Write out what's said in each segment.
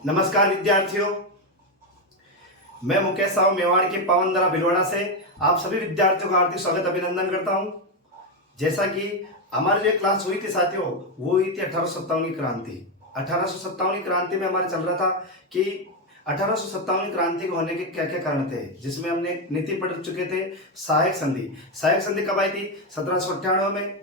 नमस्कार विद्यार्थियों, मैं मुकेश साहू मेवाड़ के पावनदरा भिलवाड़ा से आप सभी विद्यार्थियों का हार्दिक स्वागत अभिनंदन करता हूं। जैसा कि हमारी जो क्लास हुई थी साथियों, वो हुई थी 1857 की क्रांति। 1857 की क्रांति में हमारे चल रहा था कि 1857 की क्रांति के होने के क्या क्या कारण थे, जिसमें हमने नीति पढ़ चुके थे। सहायक संधि। सहायक संधि कब आई थी? 1798 में।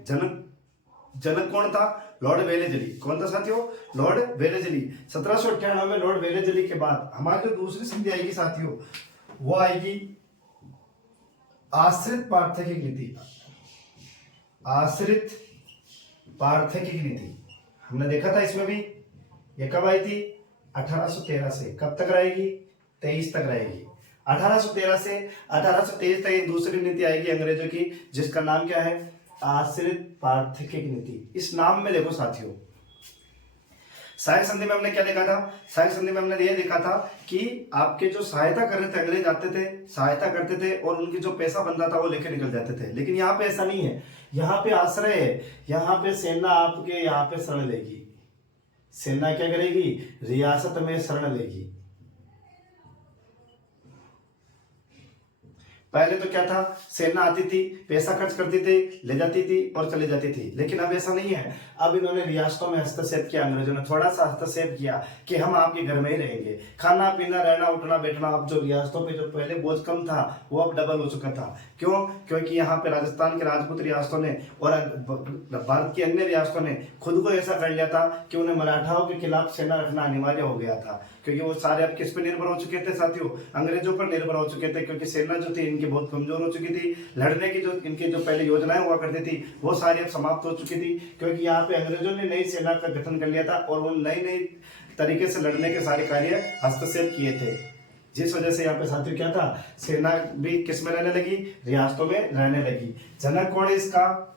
जनक कौन था? Lord Wellesley. कौन था साथियों? Lord Wellesley. 1798 में लॉर्ड वेलेजली के बाद हमारी जो दूसरी संधि आएगी साथियों, वो आएगी आश्रित पार्थकिक नीति। आश्रित पार्थकिक नीति हमने देखा था इसमें भी। ये कब आई थी? 1813 से। कब तक रहेगी? 23 तक रहेगी। 1813 से 1823 तक एक दूसरी नीति आएगी अंग्रेजों की, जिसका नाम क्या है? आश्रित पार्थकिक नीति। इस नाम में देखो साथियों, सहायक संधि में हमने क्या देखा था? सहायक संधि में हमने ये देखा था कि आपके जो सहायता कर रहे थे अंग्रेज आते थे, सहायता करते थे और उनकी जो पैसा बनता था वो लेके निकल जाते थे। लेकिन यहाँ पे ऐसा नहीं है। यहाँ पे आश्रय है। यहाँ पे सेना आपके यहाँ पे शरण लेगी। सेना क्या करेगी? रियासत में शरण लेगी। पहले तो क्या था? सेना आती थी, पैसा खर्च करती थी, ले जाती थी और चली जाती थी। लेकिन अब ऐसा नहीं है। अब इन्होंने रियासतों में हस्तक्षेप किया। अंग्रेजों ने थोड़ा सा हस्तक्षेप किया कि हम आपके घर में ही रहेंगे। खाना पीना, रहना, उठना, बैठना, अब जो रियासतों पे जो पहले बोझ कम था वो अब डबल हो चुका था। क्यों? क्योंकि यहाँ पे राजस्थान के राजपूत रियासतों ने और भारत की अन्य रियासतों ने खुद को ऐसा कर लिया था कि उन्हें मराठाओं के खिलाफ सेना रखना अनिवार्य हो गया था। क्योंकि वो सारे अब किस पे निर्भर हो चुके थे साथियों? अंग्रेजों पर निर्भर हो चुके थे। क्योंकि सेना जो थी इनकी बहुत कमजोर हो चुकी थी। लड़ने की जो इनकी जो पहले योजनाएं हुआ करती थी वो सारी अब समाप्त हो चुकी थी। क्योंकि यहाँ पे अंग्रेजों ने नई सेना का गठन कर लिया था और वो नई नई तरीके से लड़ने के सारे कार्य हस्तक्षेप किए थे। जिस वजह से यहाँ पे साथियों क्या था? सेना भी किस में रहने लगी? रियासतों में रहने लगी। जनक कौन है इसका?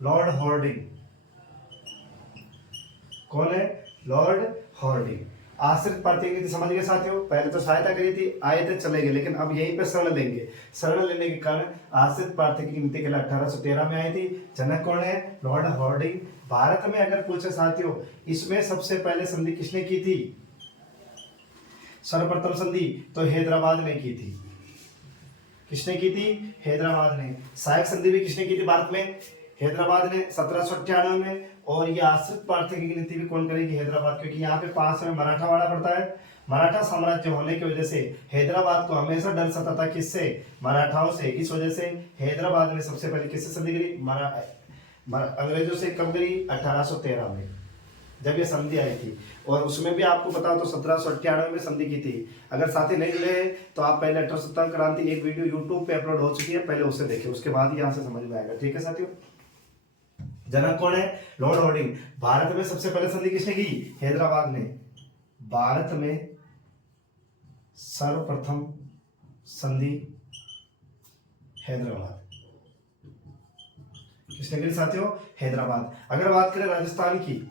Lord Harding. कौन है? Lord Harding. आश्रित पार्थकिक नीति समझ गए साथियों? पहले तो सहायता करी थी, आए थे, चले गए, लेकिन अब यहीं पे शरण लेंगे। शरण लेने के कारण आश्रित पार्थकिक नीति के लिए 1813 में आई थी। जनक कौन है? Lord Harding. भारत में अगर पूछे साथियों, इसमें सबसे पहले संधि किसने की थी? सर्वप्रथम संधि तो हैदराबाद ने की थी। किसने की थी? हैदराबाद ने। सहायक संधि भी किसने की थी भारत में? हैदराबाद ने 1798 में। और ये आश्रित पार्थकिक नीति भी कौन करेगी? हैदराबाद। क्योंकि यहाँ पे पास में मराठावाड़ा पड़ता है। मराठा साम्राज्य होने की वजह से हैदराबाद को हमेशा डर सता था। किससे? मराठाओं से। इस वजह से हैदराबाद ने सबसे पहले किससे संधि करी? अंग्रेजों से। कब करी? 1813 में, जब ये संधि आई थी। और उसमें भी आपको पता हो तो 1798 में संधि की थी। अगर साथी नहीं जुड़े हैं तो आप पहले 1857 क्रांति एक वीडियो यूट्यूब पे अपलोड हो चुकी है, पहले उसे देखें, उसके बाद ही यहाँ से समझ में आएगा। ठीक है साथियों? जनक कौन है? Lord Harding. भारत में सबसे पहले संधि किसने की? हैदराबाद ने। भारत में सर्वप्रथम संधि हैदराबाद। किसने करी साथियों? हैदराबाद। अगर बात करें राजस्थान की,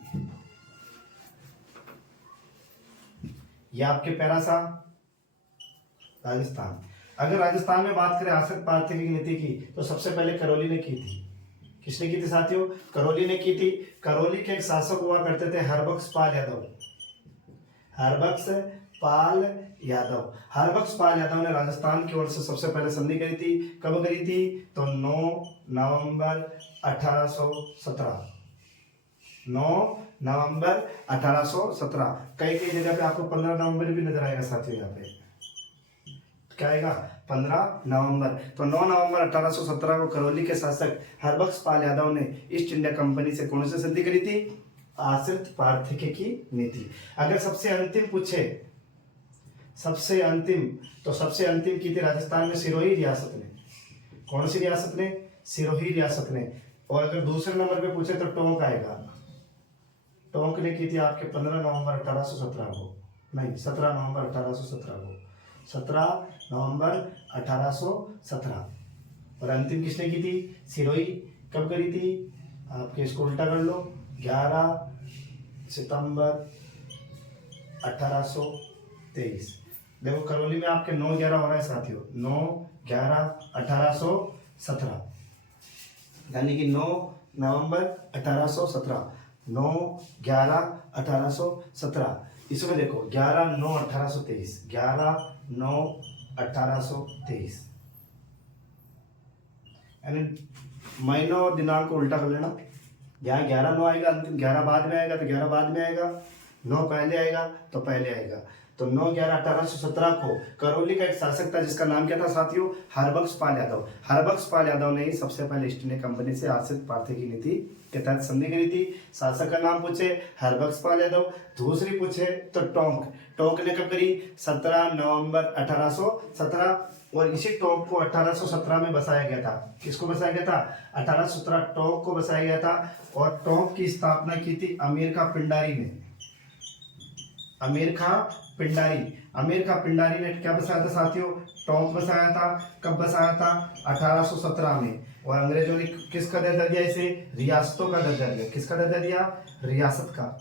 ये आपके पैरासा राजस्थान। अगर राजस्थान में बात करें आश्रित पार्थकिक नीति की, तो सबसे पहले करौली ने की थी। किसने की थी साथियों? करौली ने की थी। करौली के एक शासक हुआ करते थे हरबख्श पाल यादव। हरबख्श पाल यादव। हरबख्श पाल यादव ने राजस्थान की ओर से सबसे पहले संधि करी थी। कब करी थी? तो 9 नवंबर 1817। 9 नवंबर 1817। कई कई जगह पे आपको 15 नवंबर भी नजर आएगा साथियों। यहाँ पे क्या आएगा? 15 नवंबर। तो 9 नवंबर 1817 को करौली के शासक हरबख्श पाल यादव ने ईस्ट इंडिया कंपनी से कौन सी संधि करी थी? आश्रित पार्थकिक की नीति। अगर सबसे अंतिम पूछे, सबसे अंतिम, तो सबसे अंतिम की थी राजस्थान में सिरोही रियासत ने। कौन सी रियासत ने? सिरोही रियासत ने। और अगर दूसरे नंबर पे पूछे तो टोंक आएगा। टोंक ने की थी आपके 15 नवंबर 1817 को, नहीं 17 नवंबर 1817 को। 17 नवंबर 1817। और अंतिम किसने की थी? सिरोही। कब करी थी? आपके इसको उल्टा कर लो, 11 सितंबर 1823। देखो करौली में आपके 9-11 हो रहा है साथियों। 9-11-1817, यानी कि 9 नवंबर 1817। 9-11-1817। इसमें देखो 11/9/1823, 11/9/1823, यानी महीना और दिनांक को उल्टा कर लेना। यहाँ 11/9 आएगा, अंतिम 11 बाद में आएगा तो 11 बाद में आएगा, 9 पहले आएगा तो पहले आएगा। तो 9/11/1817 को करौली का एक शासक था जिसका नाम क्या था साथियों, हरबख्श पाल यादव। हरबख्श पाल यादव ने ही सबसे पहले ईस्ट इंडिया कंपनी से आश्रित प्रार्थी की नीति के तहत संधि करी थी। शासक का नाम पूछे हरबख्श पाल यादव, दूसरी पूछे तो टोंक ने कब करी, 17 नवंबर 1817, और इसी टोंक को 1817 में बसाया गया था। किसको बसाया गया था, 1817 टोंक को बसाया गया था। और टोंक की स्थापना की थी अमीर खां पिंडारी ने। अमीर खां पिंडारी ने क्या बसाया था साथियों, टोंक बसाया था। कब बसाया था, 1817 में। और अंग्रेजों ने किसका दर्जा दिया इसे, रियासतों का दर्जा दिया। किसका दर्जा दिया, रियासत का।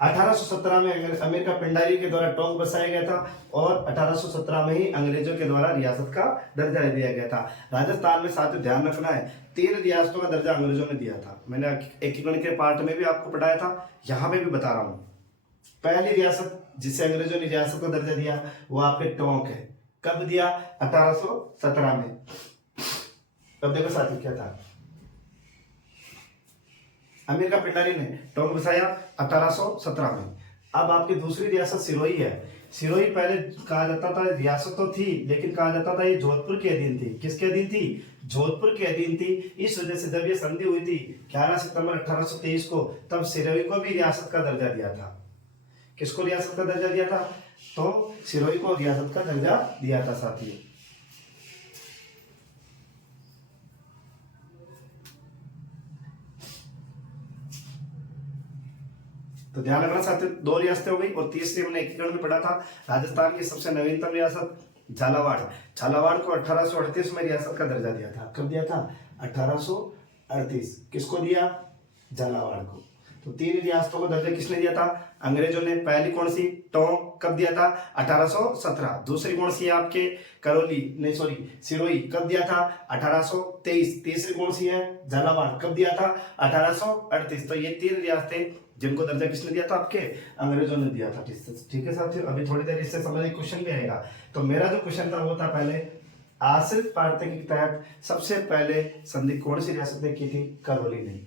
1817 में अमीर खां पिंडारी के द्वारा टोंक बसाया गया था और 1817 में ही अंग्रेजों के द्वारा रियासत का दर्जा दिया गया था। राजस्थान में साथियों ध्यान रखना है, 3 रियासतों का दर्जा अंग्रेजों ने दिया था। मैंने एकीकरण के पार्ट में भी आपको पढ़ाया था, यहाँ पे भी बता रहा हूँ। पहली रियासत जिसे अंग्रेजों ने रियासत का दर्जा दिया वो आपके टोंक है। कब दिया, 1817 में। तब देखो साथियों क्या था, अमीर खां पिंडारी ने टोंक बसाया 1817 में। अब आपकी दूसरी रियासत सिरोही है। सिरोही पहले कहा जाता था, रियासत तो थी लेकिन कहा जाता था ये जोधपुर के अधीन थी। किसके अधीन थी, जोधपुर के अधीन थी। इस वजह से जब ये संधि हुई थी 11 सितंबर 1823 को, तब सिरोही को भी रियासत का दर्जा दिया था। किसको रियासत का दर्जा दिया था, तो सिरोही को रियासत का दर्जा दिया था साथियों। तो ध्यान रखना साथियों, 2 रियासतें हो गई और तीसरी हमने एकीकरण में पढ़ा था, राजस्थान की सबसे नवीनतम रियासत झालावाड़ को 1838 में रियासत का दर्जा दिया था। कब दिया था, 1838। किसको दिया, झालावाड़ को। तो 3 रियासतों को दर्जा किसने दिया था, अंग्रेजों ने। पहली कौन सी, टोंक, कब दिया था, 1817। दूसरी कौन सी है आपके, सिरोही, कब दिया था, 1823। तीसरी कौन सी है, झालावाड़, कब दिया था, 1838। तो ये 3 रियासतें जिनको दर्जा किसने दिया था, आपके अंग्रेजों ने दिया था। ठीक है साथियों, अभी थोड़ी देर इससे संबंधित क्वेश्चन भी आएगा। तो मेरा जो क्वेश्चन था वो था, पहले आश्रित प्रार्थी के तहत सबसे पहले संधि कौन सी रियासत ने की थी, करौली ने।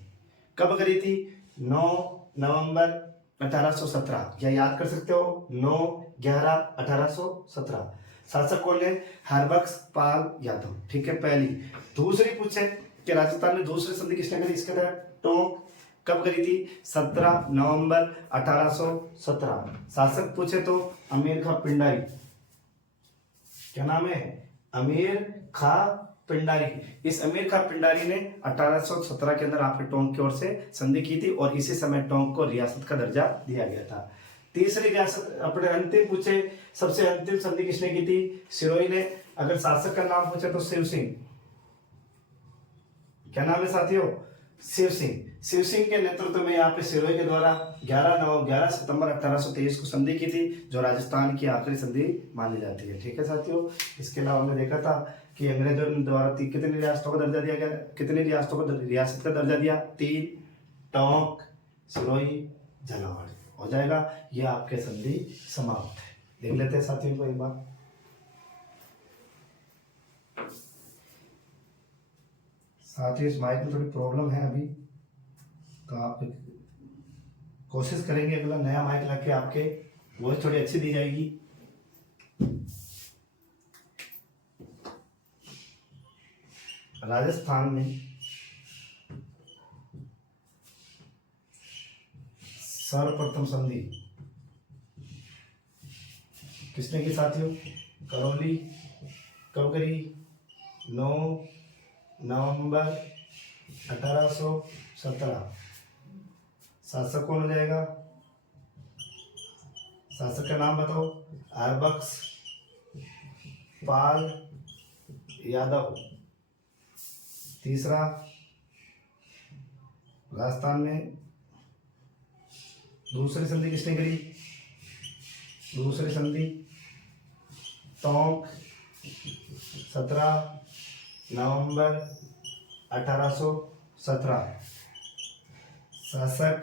कब करी थी, 9 नवंबर 1817। या याद कर सकते हो, 9/11/1817। शासक कौन है, हरबख्श पाल यादव। ठीक है, पहली। दूसरी पूछे कि राजस्थान में दूसरी संधि किसने करी इसके तहत, टोंक, कब करी थी, 17 नवंबर 1817। शासक पूछे तो अमीर खां पिंडारी। क्या नाम है, अमीर खां पिंडारी। इस अमीर खां पिंडारी ने 1817 के अंदर आपके टोंक की ओर से संधि की थी और इसी समय टोंक को रियासत का दर्जा दिया गया था। तीसरी रियासत अपने अंतिम पूछे, सबसे अंतिम संधि किसने की थी, सिरोही ने। अगर शासक का नाम पूछे तो शिव सिंह। क्या नाम है साथियों, शिव सिंह के नेतृत्व में यहाँ पे सिरोही के द्वारा 11 सितंबर 1823 को संधि की थी, जो राजस्थान की आखिरी संधि मानी जाती है। ठीक है साथियों, इसके अलावा हमने देखा था कि अंग्रेजों द्वारा कितनी रियासतों को दर्जा दिया गया, कितनी रियासतों को रियासत का दर्जा दिया, 3, टोंक, सिरोही, झालावाड़। हो जाएगा, ये आपके संधि समाप्त है। देख लेते हैं साथियों को एक बार। साथियों इस माइक में थोड़ी प्रॉब्लम है अभी, तो आप कोशिश करेंगे अगला नया माइक लगे आपके वॉइस थोड़ी अच्छी दी जाएगी। राजस्थान में सर्वप्रथम संधि किसने की साथियों, करौली। कब करी, 9 नवंबर 1817। शासक कौन हो जाएगा, शासक का नाम बताओ, हरबख्श पाल यादव। तीसरा, राजस्थान में दूसरी संधि किसने करी, दूसरी संधि टोंक, 17 नवंबर 1817। शासक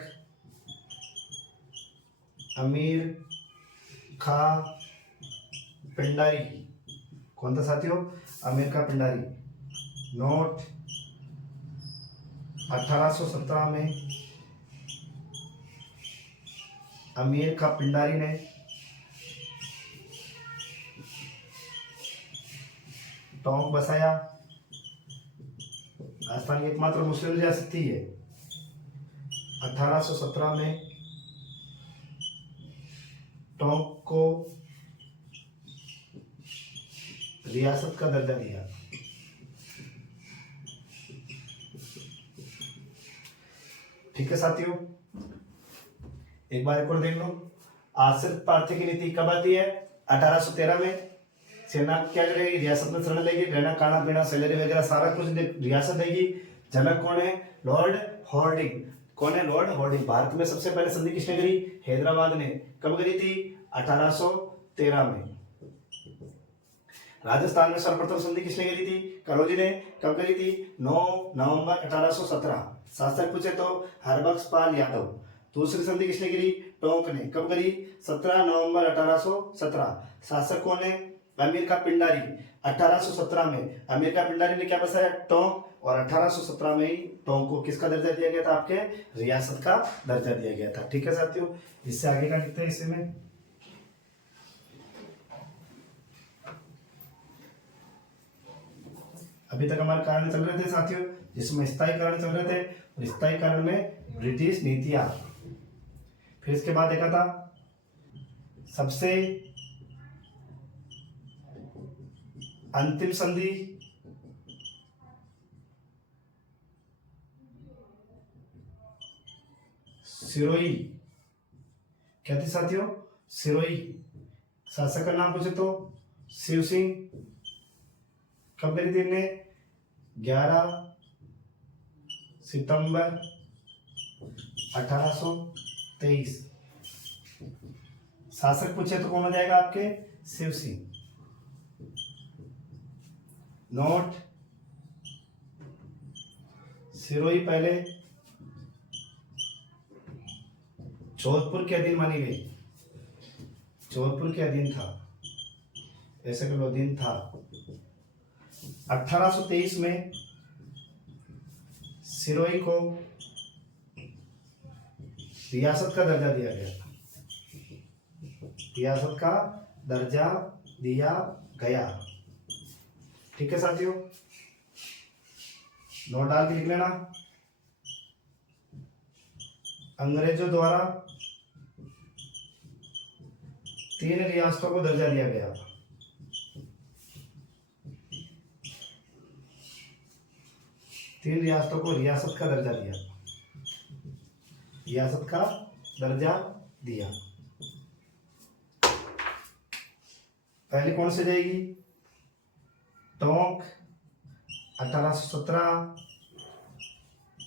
अमीर खा पिंडारी। कौन था साथियों? अमीर खा पिंडारी। नोट 1817 में अमीर खा पिंडारी ने टोंक बसाया। राजस्थान की एकमात्र मुस्लिम रियासत थी ये। 1817 में टोंक को रियासत का दर्जा दिया। ठीक है साथियों, एक बार एक और देख लो। आश्रित प्रार्थी की नीति कब आती है? 1813 में। सेना क्या करेगी? रियासत में शरण लेगी, रहना खाना पीना सैलरी वगैरह सारा कुछ रियासत देगी। जनक कौन है? Lord Harding. कौन है? Lord Harding. भारत में सबसे पहले संधि किसने करी? हैदराबाद ने। कब करी थी? 1813 में। राजस्थान में सर्वप्रथम संधि किसने करी थी? करौली ने। कब करी थी? 9 नवंबर 1817। शासक पूछे तो हरबख्श पाल यादव। दूसरी संधि किसने करी? टोंक ने। कब करी? 17 नवंबर 1817। शासक कौन है? अमीर खा पिंडारी। 1817 में अमीर खा पिंडारी ने क्या बसाया? टोंक। और 1817 में ही टोंक को किसका दर्जा दिया गया था? आपके रियासत का दर्जा दिया गया था। ठीक है साथियों, इससे आगे का लिखते हैं इसी में। अभी तक हमारे कारण चल रहे थे साथियों, जिसमें स्थायी कारण चल रहे थे, और स्थायी कारण में ब्रिटिश नीतियां। फिर इसके बाद देखा था सबसे अंतिम संधि सिरोही। क्या थी साथियों? सिरोही। शासक का नाम पूछे तो शिव सिंह। कब करी थी इन्हें? 11 सितंबर 1823। शासक पूछे तो कौन हो जाएगा आपके? शिव सिंह। नोट, सिरोही पहले जोधपुर के अधीन मानी गई। जोधपुर के अधीन था, ऐसे के अधीन था। 1823 में सिरोही को रियासत का दर्जा दिया गया था। रियासत का दर्जा दिया गया। ठीक है साथियों, नोट डाल के लिख लेना। अंग्रेजों द्वारा 3 रियासतों को दर्जा दिया गया। तीन रियासतों को रियासत का दर्जा दिया। रियासत का दर्जा दिया। पहली कौन सी जाएगी? टोंक 1817,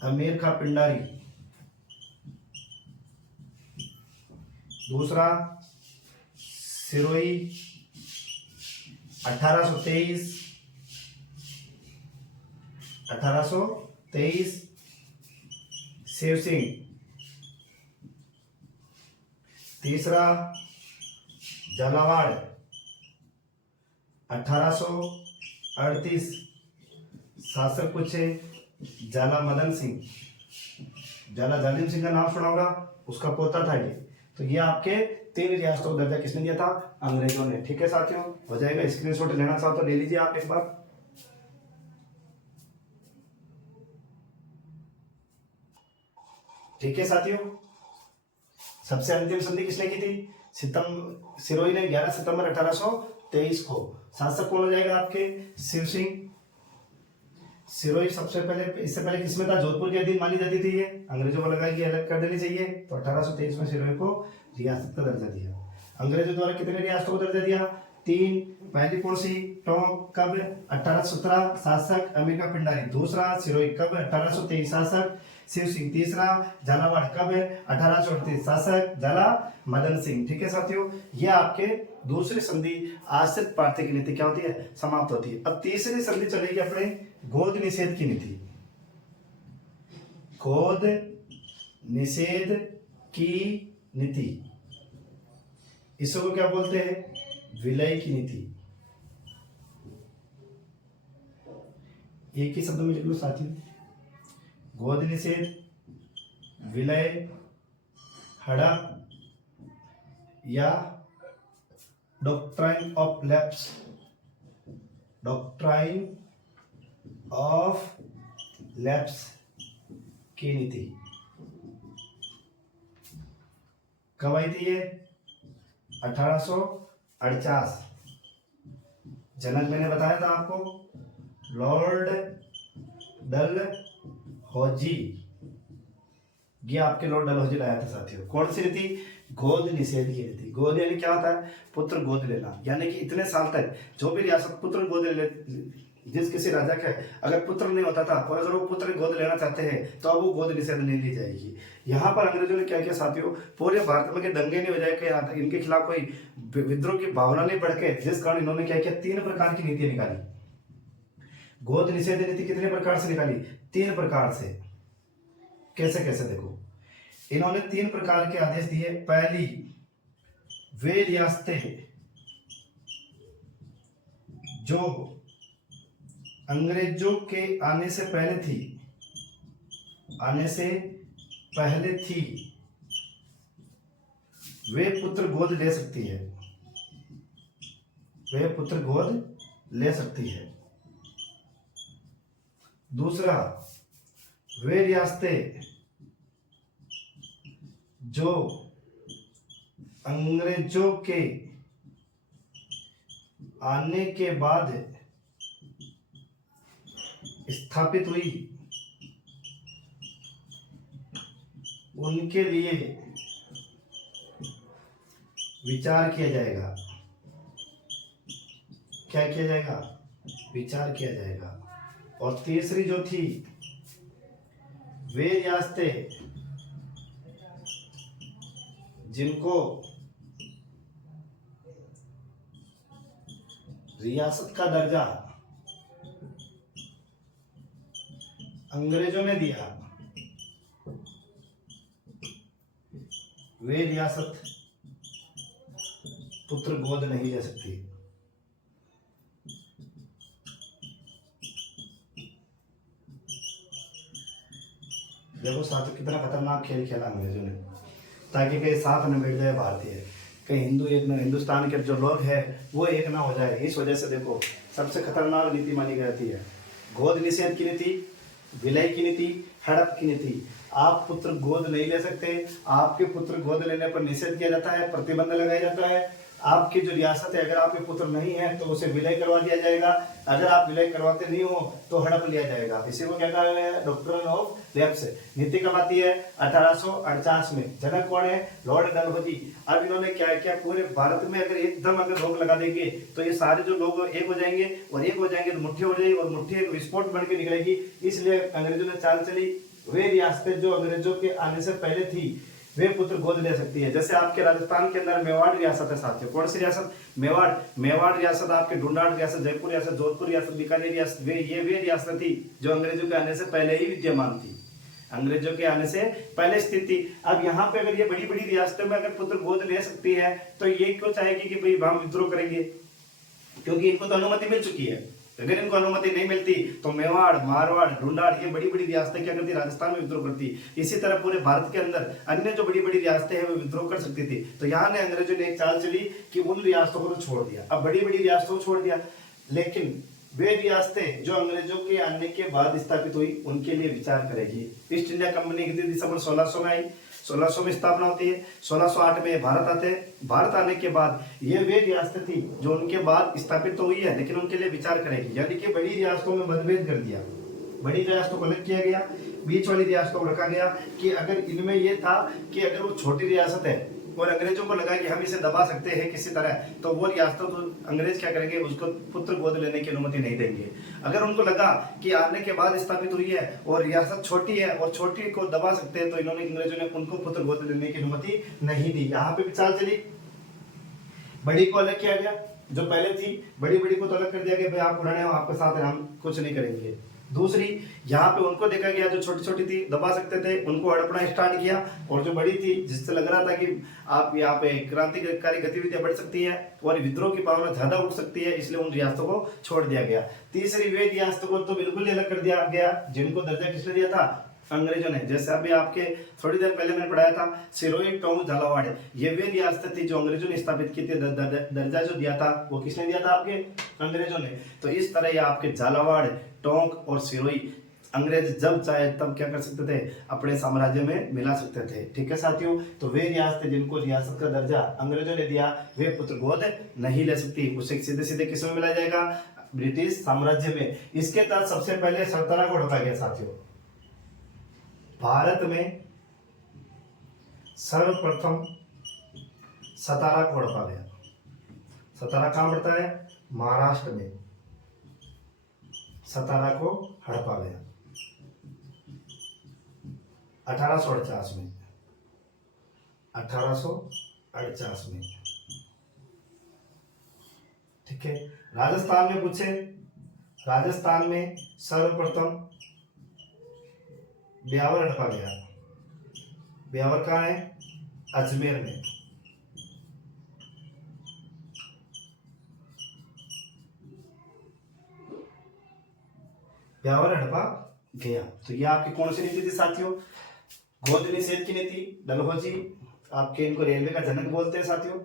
अमीर खा पिंडारी। दूसरा सिरोही 1823, 1823 शिव सिंह। तीसरा झालावाड़ 1838। शासक पूछे झाला मदन सिंह। झाला जालिम सिंह का नाम सुना होगा, उसका पोता था ये। तो ये आपके 3 रियासतों को दर्जा किसने दिया था? अंग्रेजों ने। ठीक है साथियों, हो जाएगा। स्क्रीनशॉट लेना चाहो तो ले लीजिए आप एक बार। ठीक है साथियों, सबसे अंतिम संधि किसने की थी? सिरोही ने 11 सितंबर 1823 को। शासक कौन हो जाएगा आपके? शिव सिंह। सिरोही सबसे पहले, इससे पहले किसमें था? जोधपुर के अधीन मानी जाती थी ये। अंग्रेजों को लगा कि अलग कर देनी चाहिए, तो 1823 में सिरोही को रियासत का दर्जा दिया। अंग्रेजों द्वारा कितने रियासतों को दर्जा दिया? 3। पहली कौन सी? टोंक। कब? 1817। शासक अमीर खा पिंडारी। दूसरा सिरोही। कब? 1823। शासक शिव सिंह। तीसरा झालावाड़। कब? 1838। शासक झाला मदन सिंह। ठीक है साथियों, ये आपके दूसरी संधि आश्रित प्रार्थी की नीति क्या होती है? समाप्त होती है। अब तीसरी संधि चलेगी अपने गोद निषेध की नीति। गोद निषेध की नीति इसको क्या बोलते हैं? विलय की नीति। एक ही शब्द में लिख लो साथियों, गोद निषेध, विलय, हड़प या doctrine of lapse. Doctrine of lapse की नीति कब आई थी? ये 1848। जनक मैंने बताया था आपको, लॉर्ड डलहौजी। ये आपके लॉर्ड डलहौजी लाया था साथियों। कौन सी नीति? गोद निषेध की नीति। गोद यानी क्या होता है? पुत्र गोद लेना। यानी कि इतने साल तक जो भी रियासत पुत्र गोद ले, जिस किसी राजा के अगर पुत्र नहीं होता था और अगर वो पुत्र गोद लेना चाहते हैं तो अब वो गोद निषेध नहीं ली जाएगी। यहाँ पर अंग्रेजों ने क्या किया साथियों? पूरे भारत में के दंगे नहीं हो जाए कि इनके खिलाफ कोई विद्रोह की भावना नहीं बढ़ के, जिस कारण इन्होंने क्या किया? 3 प्रकार की नीति निकाली। गोद निषेध नीति कितने प्रकार से निकाली? 3 प्रकार से। कैसे कैसे देखो, इन्होंने 3 प्रकार के आदेश दिए। पहली, वे रियासतें जो अंग्रेजों के आने से पहले थी, वे पुत्र गोद ले सकती है। वे पुत्र गोद ले सकती है। दूसरा, वे रियासतें जो अंग्रेजों के आने के बाद स्थापित हुई, उनके लिए विचार किया जाएगा। क्या किया जाएगा? विचार किया जाएगा। और तीसरी जो थी, वे रियासतें जिनको रियासत का दर्जा अंग्रेजों ने दिया, वे रियासत पुत्र गोद नहीं ले सकती। देखो साथियों, कितना खतरनाक खेल खेला अंग्रेजों ने, ताकि कहीं साथ न बैठ जाए भारतीय, कहीं हिंदू एक न, हिंदुस्तान के जो लोग हैं वो एक ना हो जाए। इस वजह से देखो सबसे खतरनाक नीति मानी जाती है गोद निषेध की नीति, विलय की नीति, हड़प की नीति। आप पुत्र गोद नहीं ले सकते, आपके पुत्र गोद लेने पर निषेध किया जाता है, प्रतिबंध लगाया जाता है। आपकी जो रियासत है, अगर आपके पुत्र नहीं है तो उसे विलय करवा दिया जाएगा, अगर आप विलय करवाते नहीं हो तो हड़प लिया जाएगा। इसी को क्या कहा गया है? Doctrine of lapse. नीति कब आती है? 1848 में। जनक कौन है? लॉर्ड डलहौजी। अब इन्होंने क्या किया? पूरे भारत में अगर रोक लगा देंगे तो ये सारे जो लोग एक हो जाएंगे, और एक हो जाएंगे तो मुट्ठी हो जाएगी, और मुट्ठी एक विस्फोट बन के निकलेगी। इसलिए अंग्रेजों ने चाल चली, वे रियासतें जो अंग्रेजों के आने से पहले थी वे पुत्र गोद ले सकती है। जैसे आपके राजस्थान के अंदर मेवाड़ रियासत है साथियों। कौन सी रियासत? मेवाड़ रियासत, आपके ढूंढाड़ रियासत, जयपुर रियासत, जोधपुर रियासत, बीकानेर रियासत, वे रियासत थी जो अंग्रेजों के आने से पहले ही विद्यमान थी, अंग्रेजों के आने से पहले स्थित थी। अब यहाँ पे अगर ये बड़ी बड़ी रियासतों में अगर पुत्र गोद ले सकती है तो ये क्यों चाहेगी कि भाई हम विद्रोह करेंगे? क्योंकि इनको तो अनुमति मिल चुकी है। अगर इनको अनुमति नहीं मिलती तो मेवाड़, मारवाड़, ढूंढाड़, ये बड़ी बड़ी रियासतें क्या करती? राजस्थान में विद्रोह करती। इसी तरह पूरे भारत के अंदर अन्य जो बड़ी बड़ी रियासतें हैं वो विद्रोह कर सकती थी। तो यहाँ ने अंग्रेजों ने एक चाल चली कि उन रियासतों को तो छोड़ दिया। अब बड़ी बड़ी रियासतों को छोड़ दिया, लेकिन वे रियासतें जो अंग्रेजों के आने के बाद स्थापित हुई उनके लिए विचार करेगी। ईस्ट इंडिया कंपनी कितनी दिसंबर 1600 में आई, 1600 में स्थापना होती है, 1608 में भारत आते हैं। भारत आने के बाद ये वे रियासतें थी जो उनके बाद स्थापित तो हुई है, लेकिन उनके लिए विचार करेगी। यानी कि बड़ी रियासतों में मतभेद कर दिया, बड़ी रियासतों को अलग किया गया, बीच वाली रियासतों को रखा गया कि अगर इनमें ये था कि अगर वो छोटी रियासत है और अंग्रेजों को लगा कि हम इसे दबा सकते हैं किसी तरह, तो वो रियासतों तो अंग्रेज क्या करेंगे? उसको पुत्र गोद लेने की अनुमति नहीं देंगे। अगर उनको लगा कि आने के बाद स्थापित हुई है और रियासत छोटी है और छोटी को दबा सकते हैं, तो इन्होंने अंग्रेजों ने उनको पुत्र गोद लेने की अनुमति नहीं दी। यहाँ पे भी चाल चली, बड़ी को अलग किया गया, जो पहले थी बड़ी बड़ी को तो अलग कर दिया गया, भाई आप पुराने हो, आपके साथ हम कुछ नहीं करेंगे। दूसरी, यहाँ पे उनको देखा गया जो छोटी छोटी थी दबा सकते थे उनको हड़पना स्टार्ट किया, और जो बड़ी थी जिससे लग रहा था कि आप यहाँ पे क्रांतिकारी गतिविधियां बढ़ सकती है और विद्रोह की भावना ज्यादा उठ सकती है, इसलिए उन रियासतों को छोड़ दिया गया। तीसरी, वे रियासतों को तो बिल्कुल ही अलग कर दिया गया जिनको दर्जा किसने दिया था, अंग्रेजों ने। जैसे अभी आपके थोड़ी देर पहले मैंने पढ़ाया था सिरोही, टोंक, झालावाड़, ये वे रियासतें थी जो अंग्रेजों ने स्थापित की थी। दर्जा जो दिया था वो किसने दिया था, आपके अंग्रेजों ने। तो इस तरह ये आपके झालावाड़, टोंक और सिरोही अंग्रेज जब चाहे तब क्या कर सकते थे, अपने साम्राज्य में मिला सकते थे। ठीक है साथियों, तो वे रियासतें जिनको रियासत का दर्जा अंग्रेजों ने दिया वे पुत्र गोद नहीं ले सकती, उसे सीधे सीधे किस में मिला जाएगा, ब्रिटिश साम्राज्य में। इसके तहत सबसे पहले सल्तनत को ढका गया साथियों। भारत में सर्वप्रथम सतारा को हड़पा गया। सतारा कहां पड़ता है, महाराष्ट्र में। सतारा को हड़पा गया 1848 में। 1848 में, ठीक है। राजस्थान में पूछे, राजस्थान में सर्वप्रथम ब्यावर हड़पा गया। ब्यावर कहाँ है, अजमेर में। ब्यावर हड़पा गया। तो ये आपकी कौन सी नीति थी साथियों, गोद निषेध की नीति। डलहौजी आपके, इनको रेलवे का जनक बोलते हैं साथियों,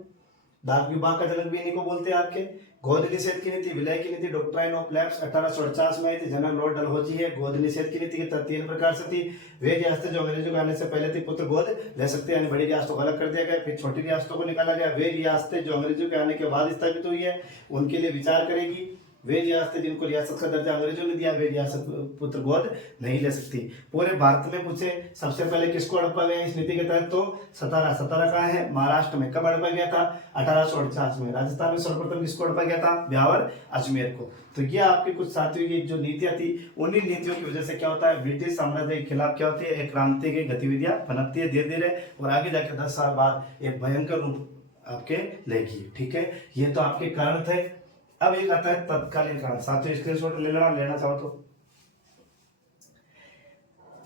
डाक विभाग का जनक भी इन्हीं को बोलते हैं आपके। गोद निषेध की नीति, विलय की नीति, डॉक्ट्राइन ऑफ लैप्स 1848 में आई थी, जनक लॉर्ड डलहौजी है। गोद निषेध की नीति के 3 प्रकार से थी। वे रियासतें जो अंग्रेजों के आने से पहले थी पुत्र गोद ले सकते हैं, यानी बड़ी रियासतों को अलग कर दिया गया, फिर छोटी रियासतों को निकाला गया। वे रियासतें जो अंग्रेजों के आने के बाद स्थापित हुई है उनके लिए विचार करेगी। वे रियासतें जिनको रियासत का दर्जा अंग्रेजों ने दिया वे रियासत पुत्र गोद नहीं ले सकती। पूरे भारत में पूछे सबसे पहले किसको हड़पा गया इस नीति के तहत, तो सतारा। सतारा कहाँ है, महाराष्ट्र में। कब हड़पा गया था, 1848 में। राजस्थान में सर्वप्रथम किसको हड़पा गया था, ब्यावर, अजमेर को। तो ये आपकी कुछ साथियों की जो नीतियां थी, उन्हीं नीतियों की वजह से क्या होता है, ब्रिटिश साम्राज्य के खिलाफ क्या होती है, एक क्रांति की गतिविधियां पनपती है धीरे धीरे, और आगे जाके 10 साल बाद एक भयंकर रूप आपके लेगी। ठीक है, ये तो आपके कारण थे। अब एक आता है तत्कालीन कारण। साथियों स्क्रीनशॉट ले लेना चाहो तो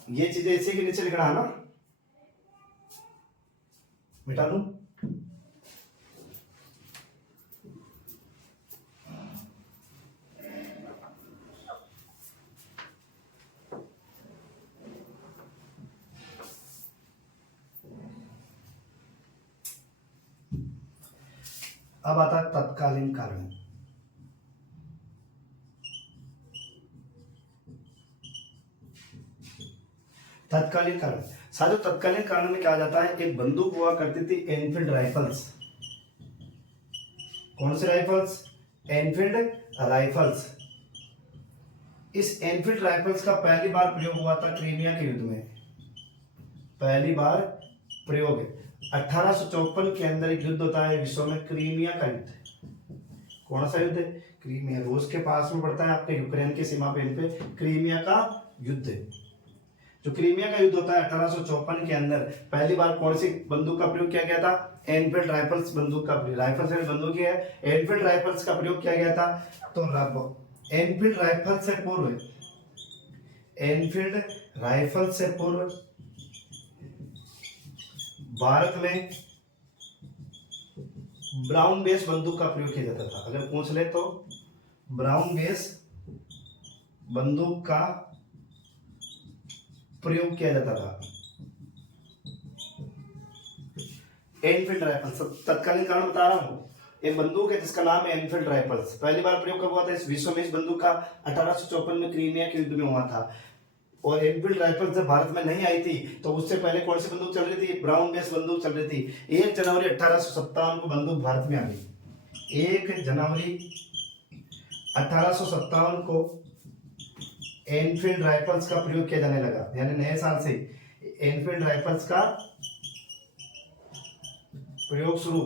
ये चीजें इसी के नीचे लिखना है ना, मिटा दूं। अब आता है तत्कालीन कारण। तत्कालीन कारण, साथियों तत्कालीन कारण में क्या आ जाता है, एक बंदूक हुआ करती थी एनफील्ड राइफल्स। कौन से राइफल्स, एनफील्ड राइफल्स। इस एनफील्ड राइफल्स का पहली बार प्रयोग हुआ था क्रीमिया के युद्ध में। पहली बार प्रयोग 1854 के अंदर एक युद्ध होता है विश्व में, क्रीमिया का युद्ध। कौन सा युद्ध, क्रीमिया, रूस के पास में पड़ता है आपके, यूक्रेन की सीमा पे क्रीमिया का युद्ध। जो क्रीमिया का युद्ध होता है 1854 के अंदर, पहली बार कौन सी बंदूक का प्रयोग किया गया था, एनफील्ड राइफल्स बंदूक का। राइफल्स बंदूक है, एनफील्ड राइफल्स का प्रयोग किया गया था। तो एनफील्ड राइफल से पूर्व, एनफील्ड राइफल से पूर्व भारत में ब्राउन बेस बंदूक का प्रयोग किया जाता था। अगर पूछ ले तो ब्राउन बेस बंदूक का प्रयोग किया जाता था। एनफील्ड राइफल्स तत्कालीन कारण बता रहा हूं, एक बंदूक है जिसका नाम है एनफील्ड राइफल्स। पहली बार प्रयोग कब हुआ था इस विश्व में, इस बंदूक का 1854 में क्रीमिया के युद्ध में हुआ था। और एनफील्ड राइफल्स जब भारत में नहीं आई थी तो उससे पहले कौन सी बंदूक चल रही थी, ब्राउन बेस बंदूक चल रही थी। 1 जनवरी 1857 को बंदूक भारत में आ गई। 1 जनवरी 1857 को एनफील्ड राइफल्स का प्रयोग किया जाने लगा, यानी नए साल से एनफील्ड राइफल्स का प्रयोग शुरू।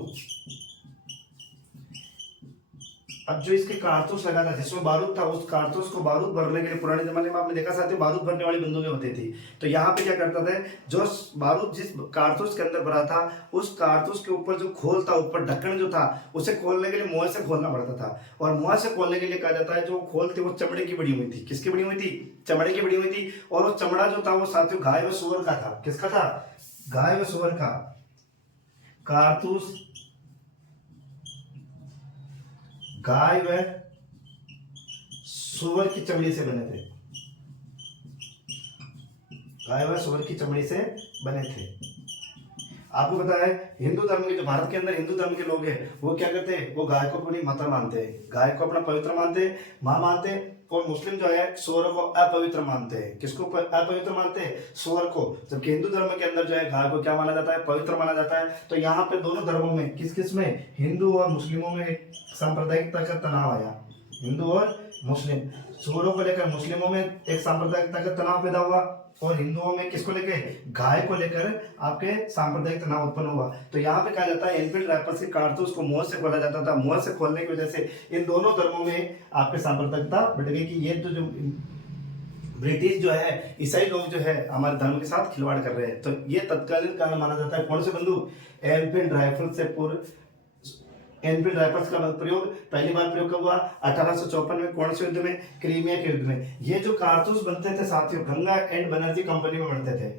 अब जो इसके कारतूस लगा था जिसमें बारूद था, उस कारतूस को बारूद भरने के लिए पुराने जमाने में आपने देखा साथियों बारूद भरने वाली बंदूकें होती थी। तो यहाँ पे क्या करता था, जो बारूद जिस कारतूस के अंदर भरा था उस कारतूस के ऊपर जो खोल था, ऊपर ढक्कन जो था, उसे खोलने के लिए मुंह से खोलना पड़ता था। और मुंह से खोलने के लिए कहा जाता है जो खोल थी वो चमड़े की बनी हुई थी। किसकी बनी हुई थी? चमड़े की बनी हुई थी। और वो चमड़ा जो था वो साथियों गाय व सुअर का था। किसका था? गाय व सुअर का। कारतूस गाय व सुअर की चमड़ी से बने थे। गाय व सुअर की चमड़ी से बने थे। आपको पता है हिंदू धर्म के, जो भारत के अंदर हिंदू धर्म के लोग हैं वो क्या करते हैं, वो गाय को अपनी माता मानते हैं, गाय को अपना पवित्र मानते हैं, माँ मानते हैं। और मुस्लिम जो है सुअर को अपवित्र मानते हैं। किसको अपवित्र मानते हैं? सुअर को। जबकि हिंदू धर्म के अंदर जो है गाय को क्या माना जाता है? पवित्र माना जाता है। तो यहाँ पे दोनों धर्मों में किस किस में, हिंदू और मुस्लिमों में सांप्रदायिकता का तनाव आया। हिंदू और मुस्लिम, सुअरों को लेकर मुस्लिमों में एक सांप्रदायिकता का तनाव पैदा हुआ और हिंदुओं में किसको लेकर, गाय को लेकर आपके सांप्रदायिक तनाव उत्पन्न हुआ। तो यहाँ पे कहा जाता है एनफील्ड राइफल्स के कारतूस को मुंह से खोला जाता था। मुंह से खोलने की वजह से इन दोनों धर्मों में आपके सांप्रदायिकता बढ़ गई कि ये तो जो ब्रिटिश जो है, ईसाई लोग जो है हमारे धर्म के साथ खिलवाड़ कर रहे हैं। तो ये तत्कालीन कारण माना जाता है। कौन से बंदूक? एनफील्ड राइफल से पूर्व। एनफील्ड राइफल्स का प्रयोग पहली बार प्रयोग कब हुआ? 1854 में। कौन से युद्ध में? क्रीमिया के युद्ध में। ये जो कारतूस बनते थे साथियों गंगा एंड बनर्जी कंपनी में बनते थे।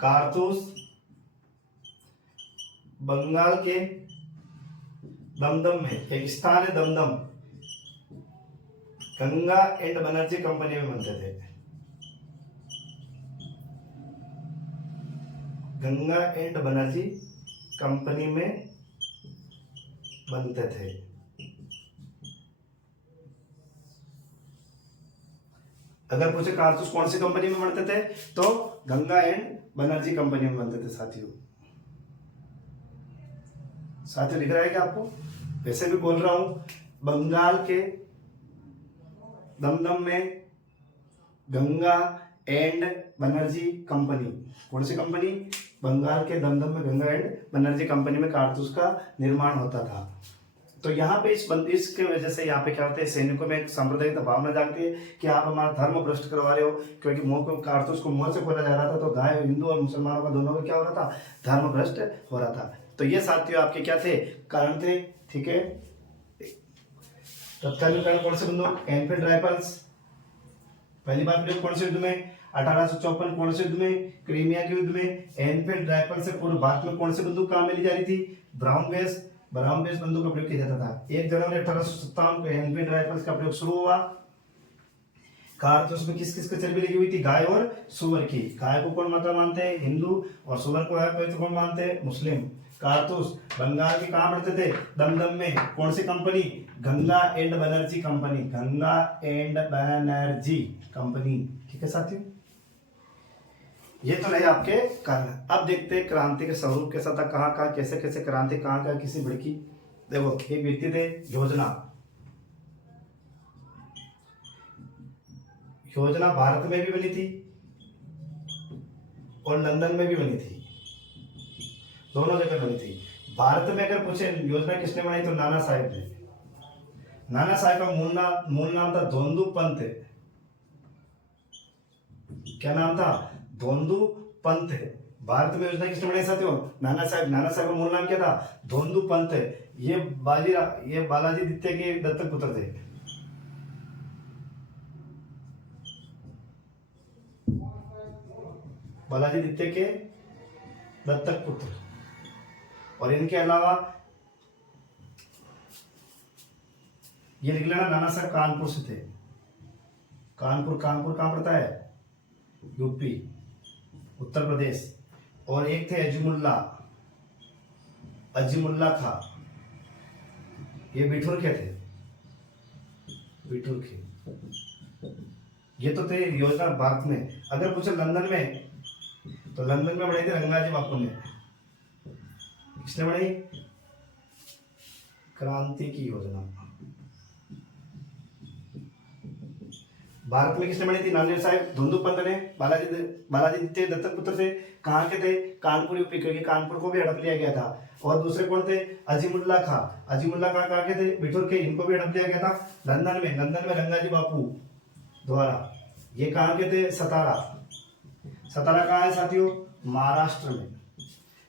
कारतूस बंगाल के दमदम में, एक स्थान है दमदम, गंगा एंड बनर्जी कंपनी में बनते थे। गंगा एंड बनर्जी कंपनी में बनते थे। अगर पूछे कारतूस कौन सी कंपनी में बनते थे तो गंगा एंड बनर्जी कंपनी में बनते थे साथियों। साथियों दिख रहा है क्या आपको? वैसे भी बोल रहा हूं, बंगाल के दमदम में गंगा एंड बनर्जी कंपनी। कौन सी कंपनी? बंगाल के दमदम में गंगा एंड बनर्जी कंपनी में कारतूस का निर्माण होता था। तो यहाँ पे इस बंदिश की वजह से यहाँ पे क्या होता है, सैनिकों में एक सांप्रदायिक भावना जागती है कि आप हमारा धर्म भ्रष्ट करवा रहे हो। क्योंकि मुंह को कारतूस को मुंह से खोला जा रहा था तो गाय हिंदू और मुसलमानों का दोनों का क्या हो रहा था? धर्म भ्रष्ट हो रहा था। तो ये साथियों आपके क्या थे? कारण थे। ठीक है, तत्कालीन कारण कौन से बंदूक? Enfield rifles. पहली बार प्रयोग कौन से युद्ध में? 1854। कौन से युद्ध में? क्रीमिया के युद्ध में। एनफील्ड राइफल से पूर्व भारत में कौन सी बंदूक काम में ली जा रही थी? ब्राउन बेस बंदूक का प्रयोग किया जाता था। 1 जनवरी 1857 को एनफील्ड राइफल्स का प्रयोग शुरू हुआ। कारतूस में किस किस की चर्बी लगी हुई थी? गाय और सुअर की। गाय को कौन माता मानते हैं? हिंदू। और सुअर को है पवित्र कौन मानते हैं? मुस्लिम। कारतूस बंगाल के कहां पड़ते थे? दमदम में। कौन सी company? Ganga and Banerjee company. Ganga and Banerjee company. ठीक है साथियों, ये तो रहे आपके कारण। अब देखते हैं क्रांति के स्वरूप कैसा था, कहाँ कहाँ कैसे कैसे क्रांति कहाँ कहाँ किसी भड़की। देखो एक व्यक्ति थे योजना। योजना भारत में भी बनी थी और लंदन में भी बनी थी, दोनों जगह बनी थी। भारत में अगर पूछे योजना किसने बनाई तो नाना साहेब ने। नाना साहेब का मूल नाम था धोंदू पंत। क्या नाम था? धोंदू पंत। भारत में योजना किसने बनाई साथियों? नाना साहेब। नाना साहेब का मूल नाम क्या था? धोंदू पंत। ये बालाजी द्वितीय के दत्तक पुत्र थे। बालाजी द्वितीय के दत्तक पुत्र। और इनके अलावा ये लिख लेना, नाना साहब कानपुर से थे। कानपुर कहां पड़ता है? यूपी, उत्तर प्रदेश। और एक थे अजीमुल्ला खा, ये बिठूर के थे। बिठूर के ये तो थे योजना भारत में। अगर पूछे लंदन में तो लंदन में बनाई थी रंगाजी बापू ने। किसने बनाई? क्रांति की योजना। भारत में किसने बनाई थी? नाना साहेब धुंधु पंत ने। बालाजी द्वितीय दत्तक पुत्र थे। कहाँ के थे? कानपुर यूपी, क्योंकि कानपुर को भी हड़प लिया गया था। और दूसरे कौन थे? अजीमुल्ला खां। अजीमुल्ला खां कहाँ के थे? बिठूर के, इनको भी हड़प लिया गया था लंदन में रंगाजी बापू द्वारा। ये कहाँ के थे? सतारा। सतारा कहाँ है साथियों? महाराष्ट्र में।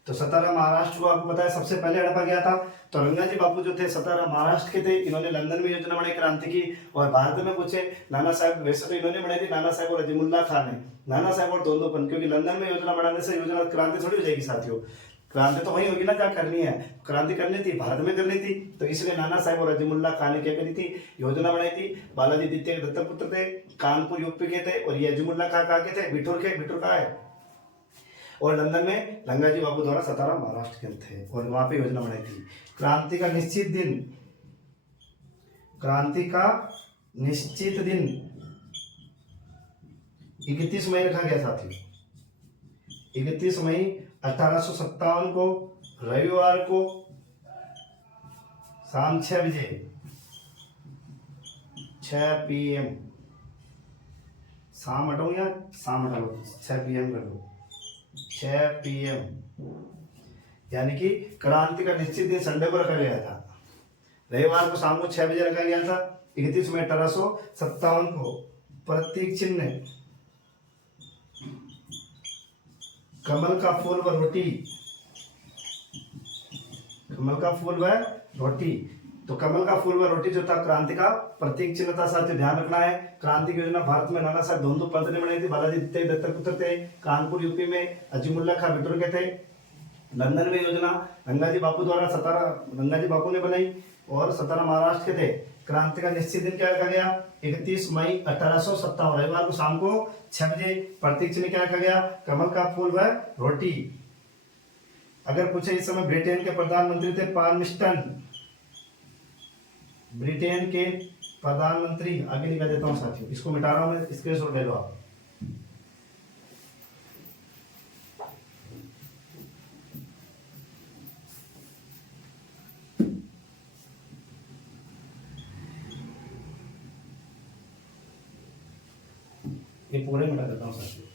तो सतारा महाराष्ट्र को आपको पता है सबसे पहले हड़पा गया था। तो रंगाजी बापू जो थे सतारा महाराष्ट्र के थे। इन्होंने लंदन में योजना बनाई क्रांति की। और भारत में पूछे नाना साहब, वैसे तो इन्होंने बनाई थी नाना साहब और अजीमुल्ला खां ने, नाना साहब और दोनों, क्योंकि लंदन में योजना बनाने से योजना क्रांति थोड़ी हो जाएगी साथियों। क्रांति तो वही होगी ना जहाँ करनी है। क्रांति करनी थी भारत में करनी थी, तो इसलिए नाना साहब और अजीमुल्ला खां ने क्या करी थी? योजना बनाई थी। बालाजी द्वितीय दत्तक पुत्र थे, कानपुर यूपी के थे। और ये अजीमुल्ला खां कहाँ के थे? बिठूर के। बिठूर कहाँ है? और लंदन में रंगाजी बापू द्वारा सतारा महाराष्ट्र के थे, और वहां पे योजना बनाई थी। क्रांति का निश्चित दिन, क्रांति का निश्चित दिन 31 मई रखा गया साथियों। 31 मई 1857 को रविवार को शाम 6 बजे 6 PM, शाम हटाऊं या शाम हटा लो, 6 PM कर लो, 6 PM, यानी कि क्रांति का निश्चित दिन संडे को रखा गया था। रविवार को शाम को 6 बजे रखा गया था 31 मई 1857 को। प्रतीक चिन्ह कमल का फूल व रोटी, कमल का फूल व रोटी। तो कमल का फूल व रोटी जो था क्रांति का प्रतीक चिन्ह था साथियों, ध्यान रखना है। क्रांति की योजना भारत में नाना साहब धुंधु पंत ने बनाई थी। बालाजी द्वितीय दत्तक पुत्र थे, कानपुर यूपी में अजीमुल्ला खां बिठूर के थे। लंदन में योजना रंगाजी बापू द्वारा सतारा रंगाजी बापू ने बनाई, और सतारा महाराष्ट्र के थे। क्रांति का निश्चित दिन क्या रखा गया? 31 मई 1857 रविवार को शाम को 6 बजे। प्रतीक चिन्ह क्या रखा गया? कमल का फूल व रोटी। अगर पूछे इस समय ब्रिटेन के प्रधानमंत्री थे पाल्मस्टन, ब्रिटेन के प्रधानमंत्री, आगे निकाल देता हूं साथियों, इसको मिटा रहा हूं मैं, स्क्रीनशॉट ले लो आप। ये पूरे मिटा देता हूं साथियों।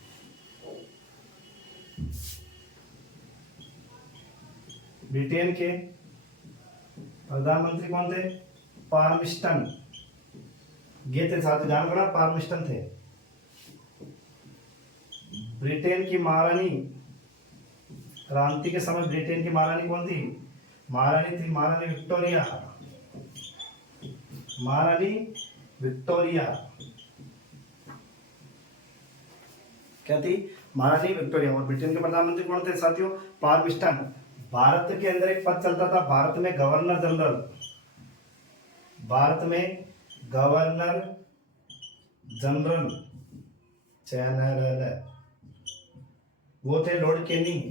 ब्रिटेन के प्रधानमंत्री कौन थे? पाल्मस्टन। ये थे साथियों, ध्यान रखना, पाल्मस्टन थे। ब्रिटेन की महारानी, क्रांति के समय ब्रिटेन की महारानी कौन थी? महारानी विक्टोरिया। महारानी विक्टोरिया क्या थी? महारानी विक्टोरिया। और ब्रिटेन के प्रधानमंत्री कौन थे साथियों? पाल्मस्टन। भारत के अंदर एक पद चलता था, भारत में गवर्नर जनरल। भारत में गवर्नर जनरल वो थे लॉर्ड कैनिंग।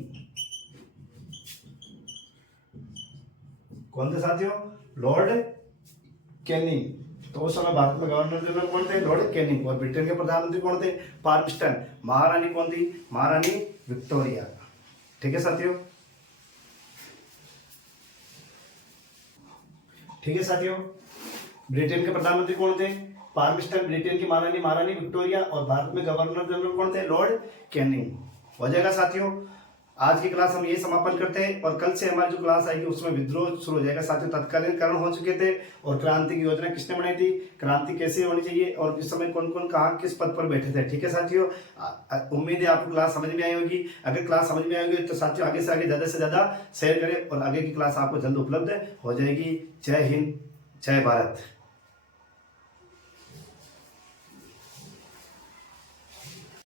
कौन थे साथियों? Lord Canning. तो उस समय भारत में गवर्नर जनरल कौन थे? Lord Canning. और ब्रिटेन के प्रधानमंत्री कौन थे? पाल्मस्टन। महारानी कौन थी? महारानी विक्टोरिया। ठीक है साथियों, ठीक है साथियों। ब्रिटेन के प्रधानमंत्री कौन थे? पाल्मस्टन। ब्रिटेन की महारानी विक्टोरिया। और भारत में गवर्नर जनरल कौन थे? Lord Canning. हो जाएगा साथियों। आज की क्लास हम ये समापन करते हैं, और कल से हमारी जो क्लास आएगी उसमें विद्रोह शुरू हो जाएगा साथियों। तत्कालीनकरण हो चुके थे, और क्रांति की योजना किसने बनाई थी, क्रांति कैसे होनी चाहिए, और किस समय कौन कौन कहाँ किस पद पर बैठे थे। ठीक है साथियों, उम्मीद है आपको क्लास समझ में आई होगी। अगर क्लास समझ में आई होगी तो साथियों आगे से आगे ज़्यादा से ज़्यादा शेयर करें, और आगे की क्लास आपको जल्द उपलब्ध हो जाएगी। जय हिंद, जय भारत।